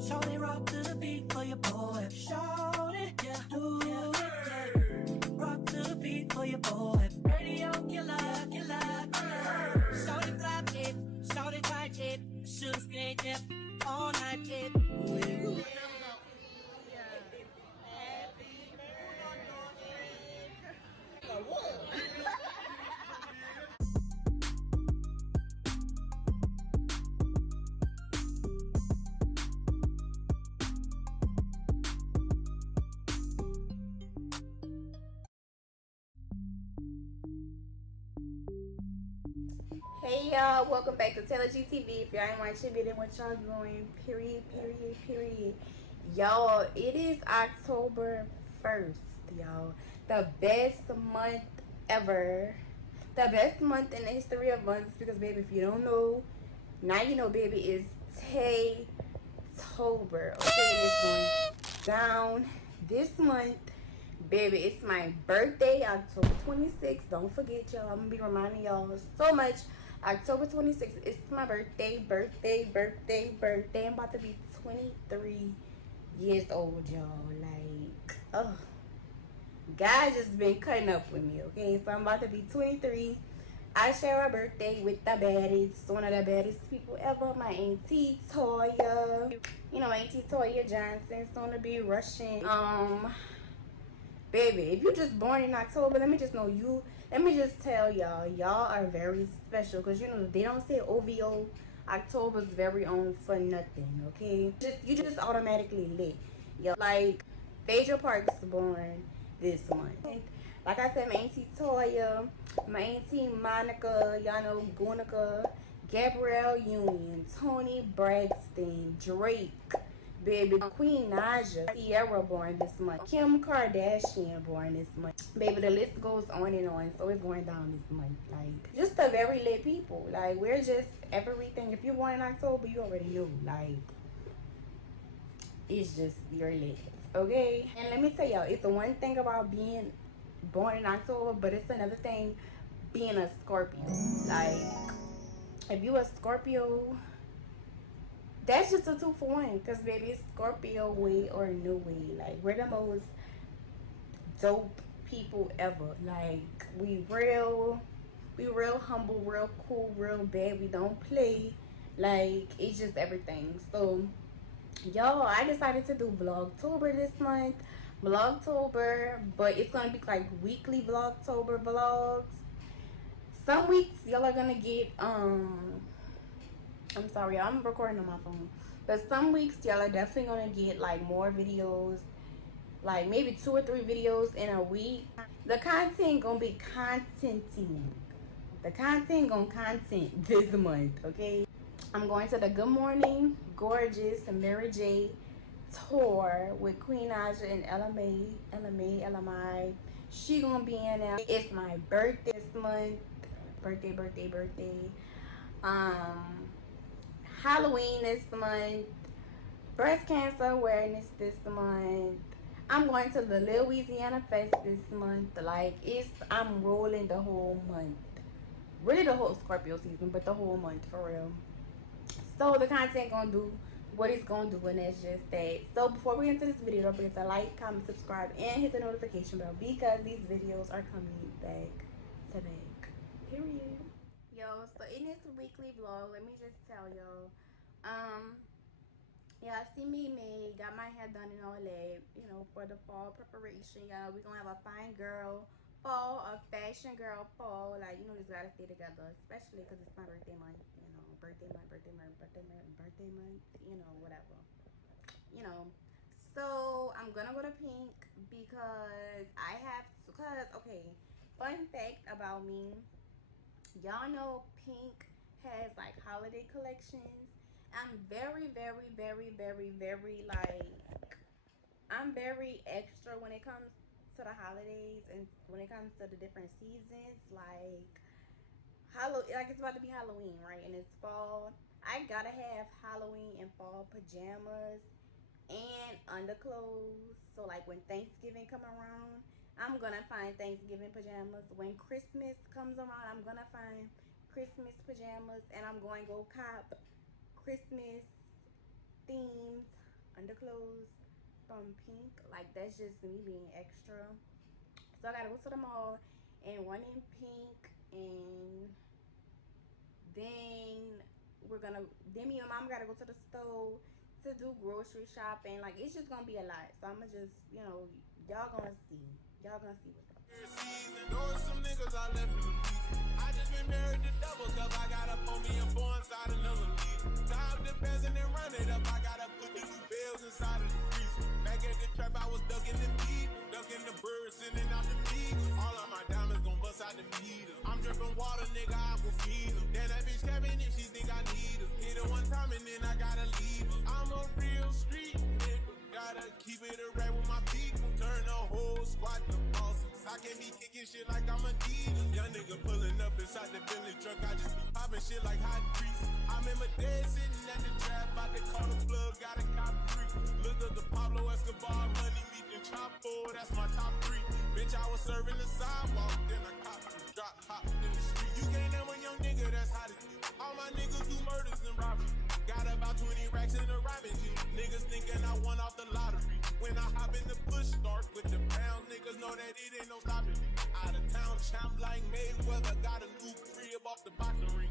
Shout it, rock to the beat for your boy. Shout it, yeah, do it, yeah. Rock to the beat for your boy. Radio killer, killer. Shout it, clap it, shout it, tight it. Should skate it, all night it. Hey y'all, welcome back to Taylor GTV. If y'all ain't watching video, what y'all doing? Period. Y'all, it is October 1st, y'all. The best month ever. The best month in the history of months, because baby, if you don't know, now you know, baby, is Taytober. Okay, it's going down this month. Baby, it's my birthday, October 26th. Don't forget, y'all. I'm gonna be reminding y'all so much. October 26th, it's my birthday. I'm about to be 23 years old, y'all. Like, oh, God just been cutting up with me, okay? So I'm about to be 23. I share a birthday with the baddest, one of the baddest people ever, my auntie Toya. You know, my auntie Toya Johnson, soon to be Russian. Baby, if you just born in October, let me just tell y'all are very special, because you know they don't say OVO, October's very own, for nothing, okay? You just automatically lit. Yo, like Phaedra Parks born this month. And like I said, my auntie Toya, my auntie Monica, y'all know Gunica, Gabrielle Union, Tony Braxton, Drake, baby, Queen Naja, Sierra born this month, Kim Kardashian born this month. Baby, the list goes on and on, so it's going down this month. Like, just a very lit people. Like, we're just everything. If you're born in October, you already know. Like, it's just, you're lit, okay? And let me tell y'all, it's the one thing about being born in October, but it's another thing being a Scorpio. Like, if you a Scorpio, that's just a 2 for 1, because baby, it's Scorpio way or no way. Like, we're the most dope people ever. Like, we real humble, real cool, real bad. We don't play. Like, it's just everything. So y'all, I decided to do Vlogtober this month. Vlogtober, but it's gonna be like weekly Vlogtober vlogs. Some weeks y'all are gonna get I'm sorry, I'm recording on my phone. But some weeks y'all are definitely gonna get like more videos, like maybe 2 or 3 videos in a week. The content gonna be contenting. The content gonna content this month, okay? I'm going to the Good Morning Gorgeous Mary J tour with Queen Aja and LMI. She gonna be in there. It's my birthday this month. Birthday. Halloween this month, breast cancer awareness this month. I'm going to the Louisiana Fest this month. Like, I'm rolling the whole month. Really the whole Scorpio season, but the whole month for real. So the content gonna do what it's gonna do, and that's just that. So before we get into this video, don't forget to like, comment, subscribe, and hit the notification bell, because these videos are coming back to back. Period. Yo, so in this weekly vlog, let me just tell y'all, yeah, see me made, got my hair done and all that, you know, for the fall preparation. Y'all, we're gonna have a fine girl fall, a fashion girl fall. Like, you know, just gotta stay together, especially because it's my birthday month, you know, birthday month, you know, whatever, you know. So I'm gonna go to pink because I have to, because, okay, fun fact about me, y'all know pink has like holiday collections. I'm very like, I'm very extra when it comes to the holidays and when it comes to the different seasons. Like, like it's about to be Halloween, right? And it's fall. I gotta have Halloween and fall pajamas and underclothes. So like when Thanksgiving come around, I'm gonna find Thanksgiving pajamas. When Christmas comes around, I'm gonna find Christmas pajamas, and I'm going to go cop Christmas themed underclothes from Pink. Like, that's just me being extra. So I gotta go to the mall and one in Pink, and then then me and mom gotta go to the store to do grocery shopping. Like, it's just gonna be a lot. So I'ma just, you know, y'all gonna see what's up. Some niggas I left in the league. I just been married to double cause I got up on me and four inside another league. Time the peasant and run it up. I gotta put the new bells inside of the freezer. Back at the trap, I was ducking the meat, ducking the birds, sending out the meat. All of my diamonds gon' bust out the meter. I'm dripping water, nigga, I will feed her. Then that bitch Kevin if she think I need her. Hit her one time and then I gotta leave her. I'm a real street nigga. Gotta keep it a rap with my people. Turn the whole squad to bosses. I can't be kicking shit like I'm a Adidas. Young nigga pulling up inside the Bentley truck. I just be popping shit like hot grease. I remember dead sitting at the trap. About to call the plug. Got a cop free. Look up the Pablo Escobar money. Meet the Chapo. That's my top three. Bitch, I was serving the sidewalk. Then I copped the drop, hopped in the street. You can't name a young nigga that's hot as me. All my niggas do murders and robberies. Got about 20 racks in the rabbit juice. Niggas thinking I won off the lottery. When I hop in the push start with the pound, niggas know that it ain't no stopping me. Out of town, champ like Mayweather. Got a new crib off the boxing ring.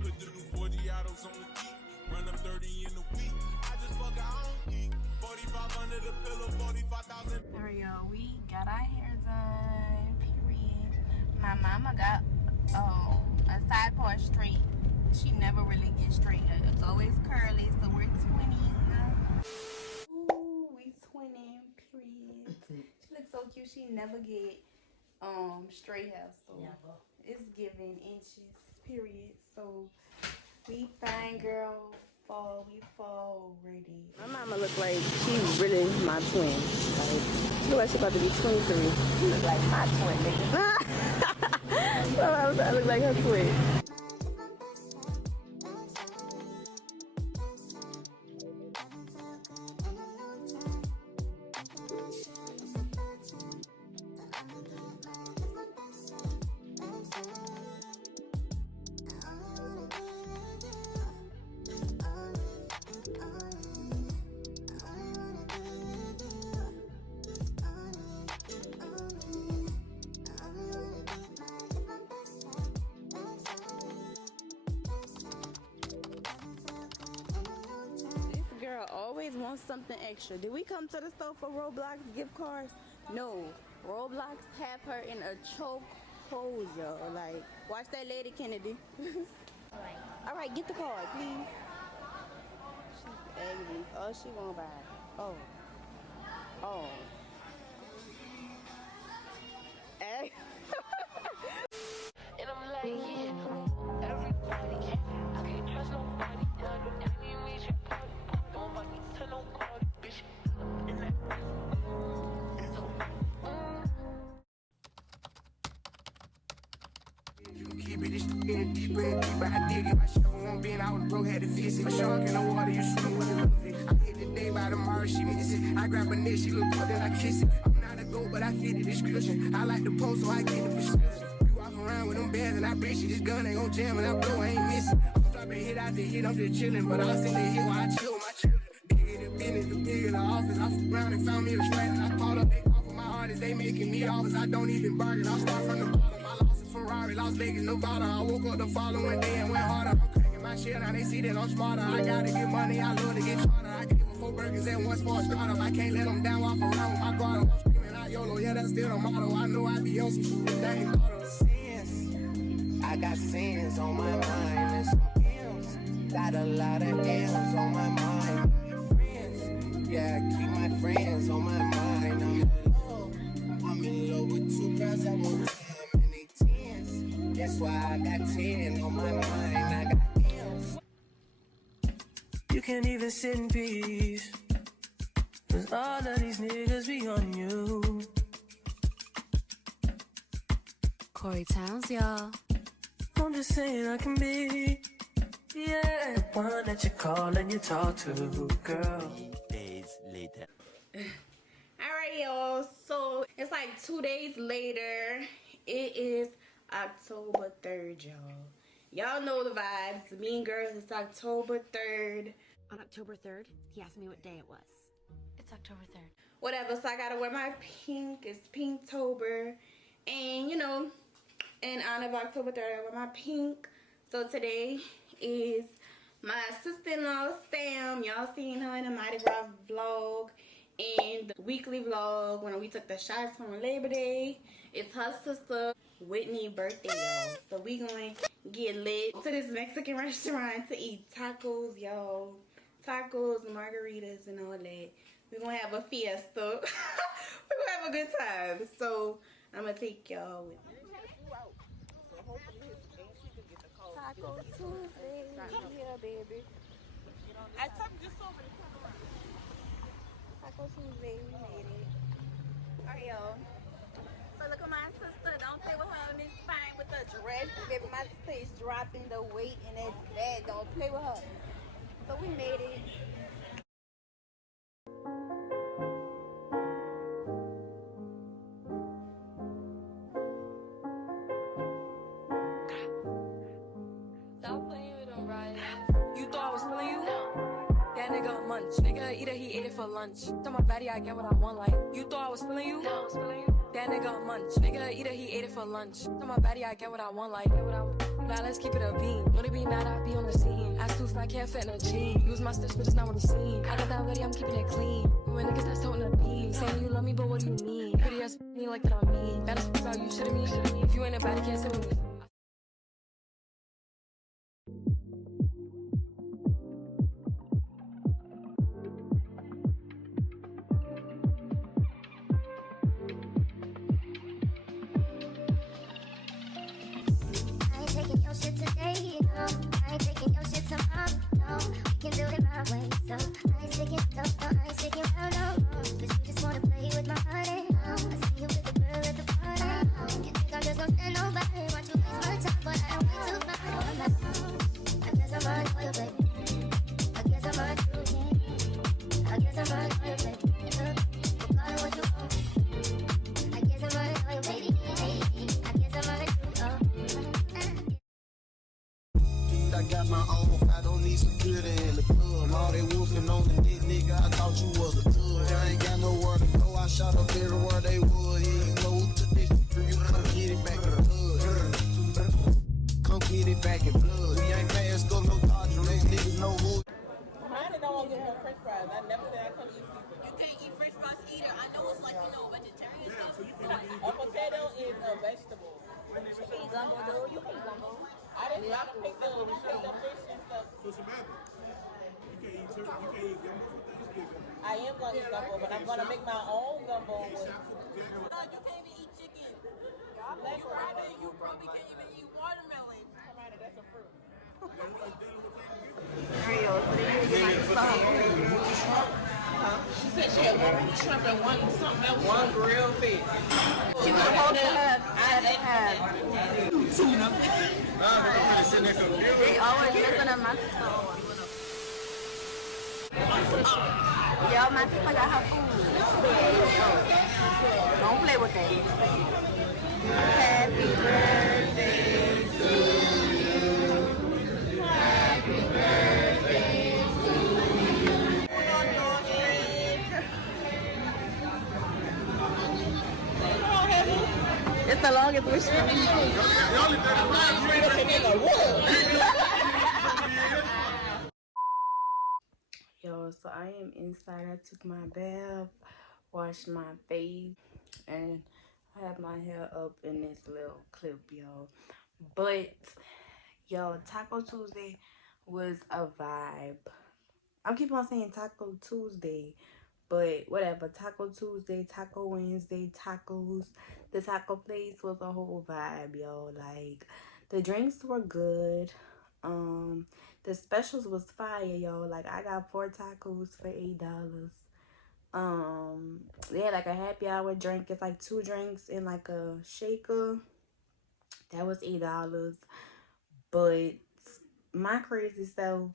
Put the new 40 autos on the Jeep. Run up 30 in a week. I just fuck I don't eat. 45 under the pillow, 45,000. There we go. We got our hair done. Period. My mama got a side part straight. She never really gets straight. It's always curly, so we're twinning. Ooh, we twinning, period. She looks so cute. She never get straight hair, so yeah, it's giving inches, period. So we fine, girl. We fall ready. My mama look like she's really my twin. Like, she look like she's about to be 23. She look like my twin, nigga. My mama look like her twin. Girl always wants something extra. Did we come to the store for Roblox gift cards? No. Roblox have her in a choke hold, y'all. Like, watch that lady, Kennedy. All right, get the card, please. She's angry. Oh, she won't buy. Oh. And I'm like, yeah, everybody, I can't trust nobody. I need me to party, don't fuck me to no party, bitch. In that, you can keep it, this getting deeper and deeper. I dig it. My show won't be, and I was broke, had to fix it. A shark in the water, you swim with a little fish. I hit the day by tomorrow, she miss it. I grab her neck, she look good, then I kiss it. I'm not a goat, but I fit the description. I like the post, so I get the prescription. Around with them bands and I bet you this gun ain't gon' jam and I blow, I ain't missing. I'm dropping hit after hit, I'm just chillin', but I'll send the hit while I chill with my children. Bigger the business, the bigger the office. I fuck around and found me a strand and I called up, they call for my artists, they making me offers. I don't even bargain, I'll start from the bottom. I lost a Ferrari, Las Vegas, Nevada. I woke up the following day and went harder. I'm cracking my shit, now they see that I'm smarter. I gotta get money, I love to get charter. I gave her 4 burgers and 1 for a startup. I can't let them down, walk around with my guard up. I'm screaming out YOLO, yeah, that's still the motto. I know I be on some shit that ain't thought of. I got sins on my mind and some M's. Got a lot of M's on my mind. Friends, yeah, I keep my friends on my mind. I'm in love with 2 girls at one time and they 10s. That's why I got 10 on my mind. I got M's. You can't even sit in peace, 'cause all of these niggas be on you. Corey Towns, y'all. I'm just saying I can be, yeah, the one that you call and you talk to, girl. Days later. Alright, y'all. So it's like 2 days later. It is October 3rd, y'all. Y'all know the vibes. Mean Girls, it's October 3rd. On October 3rd, he asked me what day it was. It's October 3rd. Whatever, so I gotta wear my pink. It's Pinktober. And, you know, in honor of October 3rd, I wear my pink. So today is my sister-in-law, Sam. Y'all seen her in the Mardi Gras vlog and the weekly vlog when we took the shots from Labor Day. It's her sister Whitney's birthday, y'all. So we going to get lit to this Mexican restaurant to eat tacos, y'all. Tacos, margaritas, and all that. We're going to have a fiesta. We're going to have a good time. So I'm going to take y'all with me. Taco Tuesday, yeah, baby. I took this over the camera. Taco Tuesday, we made it. Alright, y'all. So look at my sister. Don't play with her in this fine with the dress. Baby, my sister is dropping the weight and it's bad. Don't play with her. So we made it. Stop playing with them, Ryan. You thought I was feeling you? That nigga a munch. Nigga eat it, he ate it for lunch. Tell my baddie I get what I want, like. You thought I was feeling you? No, I was feeling you. That nigga a munch. Nigga eat it, he ate it for lunch. Tell my baddie I get what I want, like. Now let's keep it a beam. When they be mad, I be on the scene. Ass too fat, can't fit in a jean. Use my stitch, but it's not what I'm seeing. I got that ready, I'm keeping it clean. When niggas that's toting the beam. Saying you love me, but what do you mean? Pretty ass me like that on me. Better speak out, you shitting me. If you ain't a baddie, can't sit with me. I ain't taking your shit today, no. I ain't taking your shit tomorrow, no. We can do it my way, so I ain't sticking, no, I ain't sticking around, no. Cause you just wanna play with my heart, no. I see you with the girl at the party, no. You think I'm just gonna stand nobody, watch you waste my time, but I don't wait too much. So I'm like, I guess I'm running for you, baby. I guess I'm running for you. I guess I'm running for you, baby. Call it what you want. I guess I'm running for you, baby. I guess I'm running for you. I got my own, I don't need security in the club. All they wolfing on the dick, nigga, I thought you was a thug. I ain't got nowhere to go, I shot up everywhere they would. Yeah, you know who took this from you, come get it back in blood. Come get it back in blood. We ain't past go no Dodger, these niggas know who. Mine don't want to get no french fries. I never said I couldn't eat seafood. You can't eat french fries either. I know it's like, vegetarian stuff. A potato is a vegetable. You can eat gumbo, though. You can eat gumbo. I didn't pick the fish and stuff. So Samantha, you can't eat gumbo for Thanksgiving. I am going to eat gumbo, but I'm going to make my own gumbo with. You can't even eat chicken. You probably can't even eat watermelon. That's a fruit. She said she had one shrimp and one something else. One grilled fish. She was supposed to have. They always listen to my sister. Yo, my sister got her food. Don't play with that. Happy birthday to you. Happy birthday to you. It's the longest wish for me. Yo, so I am inside. I took my bath, washed my face, and I have my hair up in this little clip, y'all. But, yo, Taco Tuesday was a vibe. I keep on saying Taco Tuesday, but whatever. Taco Tuesday, Taco Wednesday, tacos. The taco place was a whole vibe, yo. Like, the drinks were good. The specials was fire, yo. Like, I got 4 tacos for $8. They had like a happy hour drink. It's like 2 drinks and like a shaker. That was $8. But my crazy self,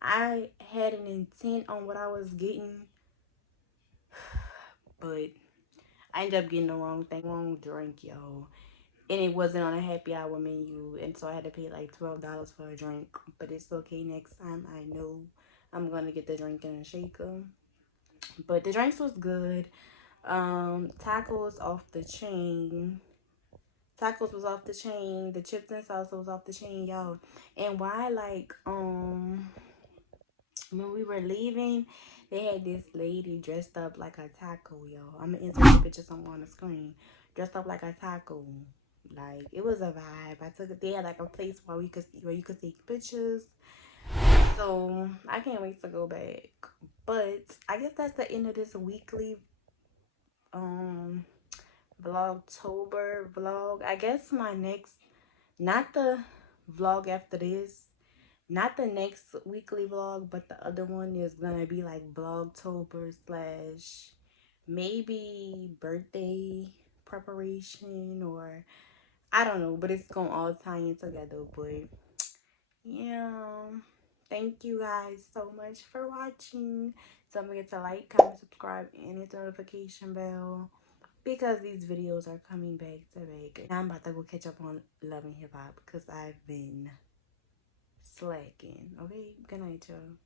I had an intent on what I was getting, but I ended up getting the wrong thing, wrong drink, yo. And it wasn't on a happy hour menu, and so I had to pay like $12 for a drink. But it's okay, next time I know I'm gonna get the drink in a shaker. But the drinks was good. Tacos off the chain. Tacos was off the chain. The chips and salsa was off the chain, y'all. And why, like, when we were leaving, they had this lady dressed up like a taco, y'all. I'm gonna insert the picture somewhere on the screen. Dressed up like a taco. Like, it was a vibe. I took it. They had like a place where you could take pictures. So I can't wait to go back. But I guess that's the end of this weekly Vlogtober vlog. I guess my next, not the vlog after this, not the next weekly vlog, but the other one is gonna be like Vlogtober slash maybe birthday preparation, or I don't know, but it's gonna all tie in together. But yeah, thank you guys so much for watching. Don't forget to like, comment, subscribe, and hit the notification bell, because these videos are coming back to back. I'm about to go catch up on Love and Hip Hop because I've been slacking. Okay, good night, y'all.